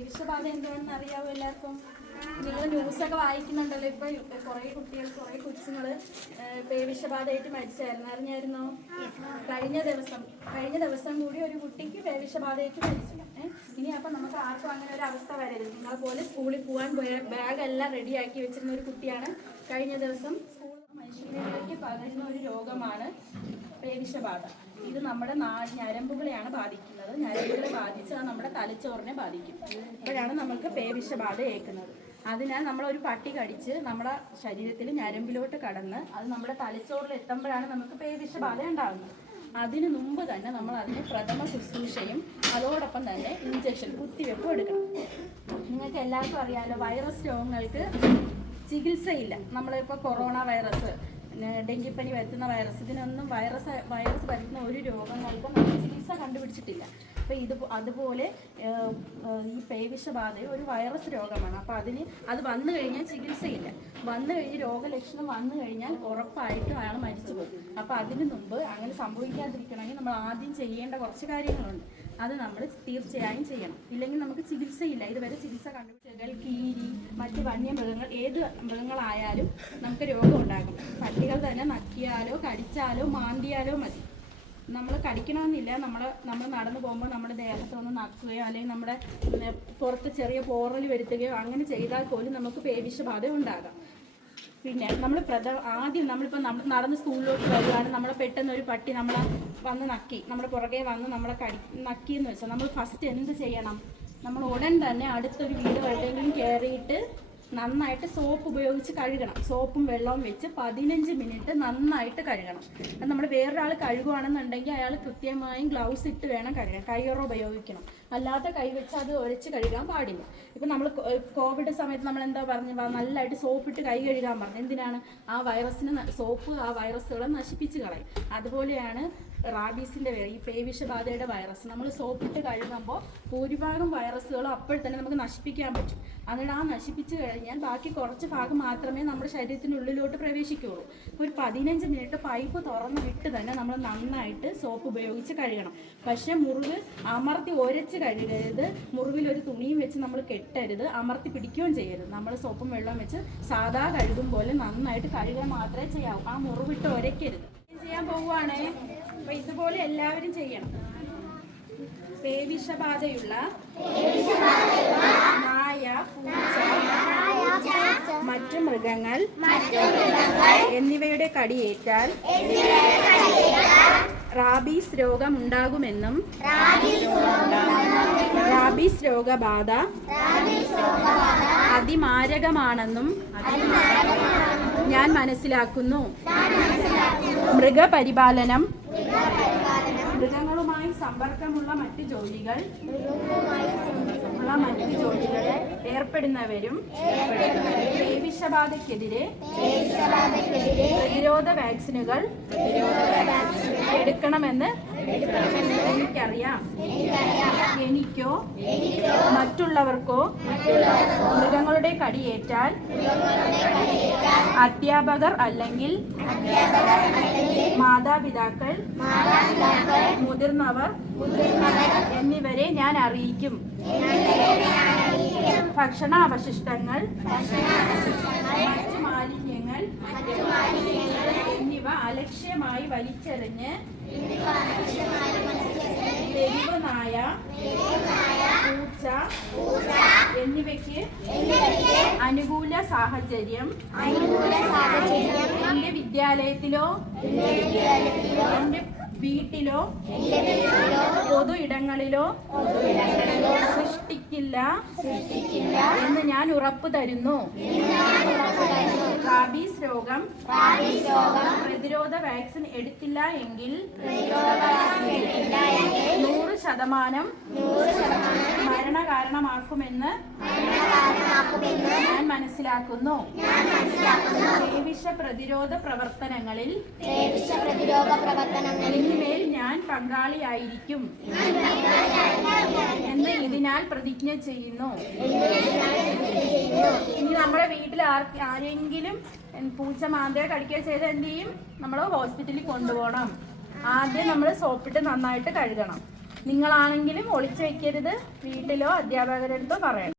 പേവിഷബാധ എന്താണെന്ന് അറിയാവോ എല്ലാവർക്കും? നിങ്ങൾ ന്യൂസൊക്കെ വായിക്കുന്നുണ്ടല്ലോ. ഇപ്പം കുറേ കുട്ടികൾ, കുറേ കൊച്ചുങ്ങൾ പേവിഷബാധയായിട്ട് മരിച്ചായിരുന്നു. അറിഞ്ഞായിരുന്നോ? കഴിഞ്ഞ ദിവസം കൂടി ഒരു കുട്ടിക്ക് പേവിഷബാധയായിട്ട് മരിച്ചു. ഇനി അപ്പം നമുക്ക് ആർക്കും അങ്ങനെ ഒരു അവസ്ഥ വരരുത്. നിങ്ങളെ പോലെ സ്കൂളിൽ പോകാൻ ബാഗെല്ലാം റെഡിയാക്കി വെച്ചിരുന്ന ഒരു കുട്ടിയാണ് കഴിഞ്ഞ ദിവസം മനുഷ്യരിലേക്ക് പകരുന്ന ഒരു രോഗമാണ് പേവിഷബാധ. ഇത് നമ്മുടെ ഞരമ്പുകളെയാണ് ബാധിക്കുന്നത്. ഞരമ്പുകളെ ബാധിച്ചാൽ നമ്മുടെ തലച്ചോറിനെ ബാധിക്കും. അപ്പോഴാണ് നമുക്ക് പേവിഷബാധ ഏൽക്കുന്നത്. അതിനാൽ നമ്മളൊരു പട്ടി കടിച്ച് നമ്മുടെ ശരീരത്തിൽ ഞരമ്പിലോട്ട് കടന്ന് അത് നമ്മുടെ തലച്ചോറിൽ എത്തുമ്പോഴാണ് നമുക്ക് പേവിഷബാധ ഉണ്ടാകുന്നത്. അതിനു മുമ്പ് തന്നെ നമ്മൾ അതിന് പ്രഥമ ശുശ്രൂഷയും അതോടൊപ്പം തന്നെ ഇഞ്ചക്ഷൻ, കുത്തിവെപ്പും എടുക്കണം. നിങ്ങൾക്ക് എല്ലാവർക്കും അറിയാമല്ലോ, വൈറസ് രോഗങ്ങൾക്ക് ചികിത്സയില്ല. നമ്മളിപ്പോൾ കൊറോണ വൈറസ്, ഡെങ്കിപ്പനി വരുത്തുന്ന വൈറസ്, ഇതിനൊന്നും വൈറസ് വരുത്തുന്ന ഒരു രോഗങ്ങൾക്കും നമ്മൾ ചികിത്സ കണ്ടുപിടിച്ചിട്ടില്ല. അപ്പോൾ അതുപോലെ ഈ പേവിഷബാധ ഒരു വൈറസ് രോഗമാണ്. അപ്പോൾ അത് വന്നു കഴിഞ്ഞാൽ ചികിത്സയില്ല. വന്നു കഴിഞ്ഞ് രോഗലക്ഷണം വന്നു കഴിഞ്ഞാൽ ഉറപ്പായിട്ടും അയാൾ മരിച്ചു പോകും. അപ്പോൾ അതിന് മുമ്പ് അങ്ങനെ സംഭവിക്കാതിരിക്കണമെങ്കിൽ നമ്മൾ ആദ്യം ചെയ്യേണ്ട കുറച്ച് കാര്യങ്ങളുണ്ട്. അത് നമ്മൾ തീർച്ചയായും ചെയ്യണം. ഇല്ലെങ്കിൽ നമുക്ക് ചികിത്സയില്ല. ഇതുവരെ ചികിത്സ കണ്ടുപിടിച്ചാൽ കീരി, മറ്റ് വന്യമൃഗങ്ങൾ, ഏത് മൃഗങ്ങളായാലും നമുക്ക് രോഗം ഉണ്ടാകും. പട്ടികൾ തന്നെ നക്കിയാലോ കടിച്ചാലോ മാന്തിയാലോ മതി. നമ്മൾ കടിക്കണമെന്നില്ല. നമ്മൾ നടന്നു പോകുമ്പോൾ നമ്മുടെ ദേഹത്തൊന്ന് നക്കുകയോ അല്ലെങ്കിൽ നമ്മുടെ പുറത്ത് ചെറിയ പോറൽ വരുത്തുകയോ അങ്ങനെ ചെയ്താൽ പോലും നമുക്ക് പേവിഷബാധ ഉണ്ടാകാം. പിന്നെ നമ്മൾ ആദ്യം നമ്മളിപ്പോൾ നടന്ന് സ്കൂളിലോട്ട് വരുവാണ്, നമ്മളെ പെട്ടെന്ന് ഒരു പട്ടി നമ്മളെ വന്ന് നക്കി, നമ്മുടെ പുറകെ വന്ന് നമ്മളെ നക്കിയെന്ന് വെച്ചാൽ നമ്മൾ ഫസ്റ്റ് എന്ത് ചെയ്യണം? നമ്മൾ ഉടൻ തന്നെ അടുത്തൊരു വീട് എവിടെയെങ്കിലും കയറിയിട്ട് നന്നായിട്ട് സോപ്പ് ഉപയോഗിച്ച് കഴുകണം. സോപ്പും വെള്ളവും വെച്ച് 15 മിനിറ്റ് നന്നായിട്ട് കഴുകണം. അത് നമ്മൾ വേറൊരാൾ കഴുകുകയാണെന്നുണ്ടെങ്കിൽ അയാൾ കൃത്യമായും ഗ്ലൗസ് ഇട്ട് വേണം കഴുകാൻ. കയ്യുറ ഉപയോഗിക്കണം. അല്ലാത്ത കൈ വെച്ച് അത് ഉരച്ച് കഴുകാൻ പാടില്ല. ഇപ്പം നമ്മൾ കോവിഡ് സമയത്ത് നമ്മൾ എന്താ പറഞ്ഞു, നല്ലതായിട്ട് സോപ്പിട്ട് കൈ കഴുകാൻ പറഞ്ഞു. എന്തിനാണ്? ആ സോപ്പ് ആ വൈറസുകളെ നശിപ്പിച്ച് കളയും. അതുപോലെയാണ് റാബീസിൻ്റെ ഈ പേവിഷബാധയുടെ വൈറസ്. നമ്മൾ സോപ്പിട്ട് കഴുകുമ്പോൾ ഭൂരിഭാഗം വൈറസുകളും അപ്പോൾ തന്നെ നമുക്ക് നശിപ്പിക്കാൻ പറ്റും. എന്നിട്ട് ആ നശിപ്പിച്ച് കഴിഞ്ഞാൽ ബാക്കി കുറച്ച് ഭാഗം മാത്രമേ നമ്മുടെ ശരീരത്തിനുള്ളിലോട്ട് പ്രവേശിക്കുകയുള്ളൂ. ഒരു 15 മിനിറ്റ് പൈപ്പ് തുറന്ന് വിട്ട് തന്നെ നമ്മൾ നന്നായിട്ട് സോപ്പ് ഉപയോഗിച്ച് കഴുകണം. പക്ഷേ മുറിവ് അമർത്തി ഒരച്ച് കഴുകരുത്. മുറിവിലൊരു തുണിയും വെച്ച് നമ്മൾ കെട്ടരുത്. അമർത്തി പിടിക്കുകയും ചെയ്യരുത്. നമ്മൾ സോപ്പും വെള്ളവും വെച്ച് സാധാ കഴുകും പോലെ നന്നായിട്ട് കഴുകാൻ മാത്രമേ ചെയ്യാവൂ. ആ മുറിവിട്ട് ഒരയ്ക്കരുത്. ചെയ്യാൻ പോവുകയാണേ. അപ്പോൾ ഇതുപോലെ എല്ലാവരും ചെയ്യണം. പേവിഷബാധയുള്ള നായ, പൂച്ച, മറ്റു മൃഗങ്ങൾ എന്നിവയുടെ കടിയേറ്റാൽ റാബീസ് രോഗം ഉണ്ടാകുമെന്നും റാബീസ് രോഗബാധ അതിമാരകമാണെന്നും ഞാൻ മനസ്സിലാക്കുന്നു. മൃഗപരിപാലനം, മൃഗങ്ങളുമായി സമ്പർക്കമുള്ള മറ്റ് ജോലികളിൽ ഏർപ്പെടുന്നവരും പേവിഷബാധയ്ക്കെതിരെ പ്രതിരോധ വാക്സിനുകൾ എടുക്കണമെന്ന് എനിക്കറിയാം. എനിക്കോ മറ്റുള്ളവർക്കോ മൃഗങ്ങളുടെ കടിയേറ്റാൽ അധ്യാപകർ അല്ലെങ്കിൽ മാതാപിതാക്കൾ, മുതിർന്നവർ എന്നിവരെ ഞാൻ അറിയിക്കും. ഭക്ഷണാവശിഷ്ടങ്ങൾ, മറ്റു മാലിന്യങ്ങൾ എന്നിവ അലക്ഷ്യമായി വലിച്ചെറിഞ്ഞ് തെരുവ് നായ, പൂച്ച എന്നിവയ്ക്ക് അനുകൂല സാഹചര്യം എൻ്റെ വിദ്യാലയത്തിലോ എൻ്റെ വീട്ടിലോ പൊതു ഇടങ്ങളിലോ സൃഷ്ടിക്കില്ല എന്ന് ഞാൻ ഉറപ്പു തരുന്നു. റാബീസ് രോഗം പ്രതിരോധ വാക്സിൻ എടുത്തില്ല എങ്കിൽ 100% മരണകാരണമാക്കുമെന്ന് ഞാൻ മനസ്സിലാക്കുന്നു. പേവിഷ പ്രതിരോധ പ്രവർത്തനങ്ങളിൽ ഇനിമേൽ ഞാൻ പങ്കാളിയായിരിക്കും എന്ന് ഇതിനാൽ പ്രതിജ്ഞ ചെയ്യുന്നു. ഇനി നമ്മുടെ വീട്ടിൽ ആരെങ്കിലും പൂച്ച മാന്തുകയോ കടിക്കുകയോ ചെയ്ത് എന്ത് ചെയ്യും? നമ്മൾ ഹോസ്പിറ്റലിൽ കൊണ്ടുപോകണം. ആദ്യം നമ്മൾ സോപ്പിട്ട് നന്നായിട്ട് കഴുകണം. നിങ്ങളാണെങ്കിലും ഒളിച്ചു വെക്കരുത്, വീട്ടിലോ അധ്യാപകരുടെ അടുത്തോ പറയണം.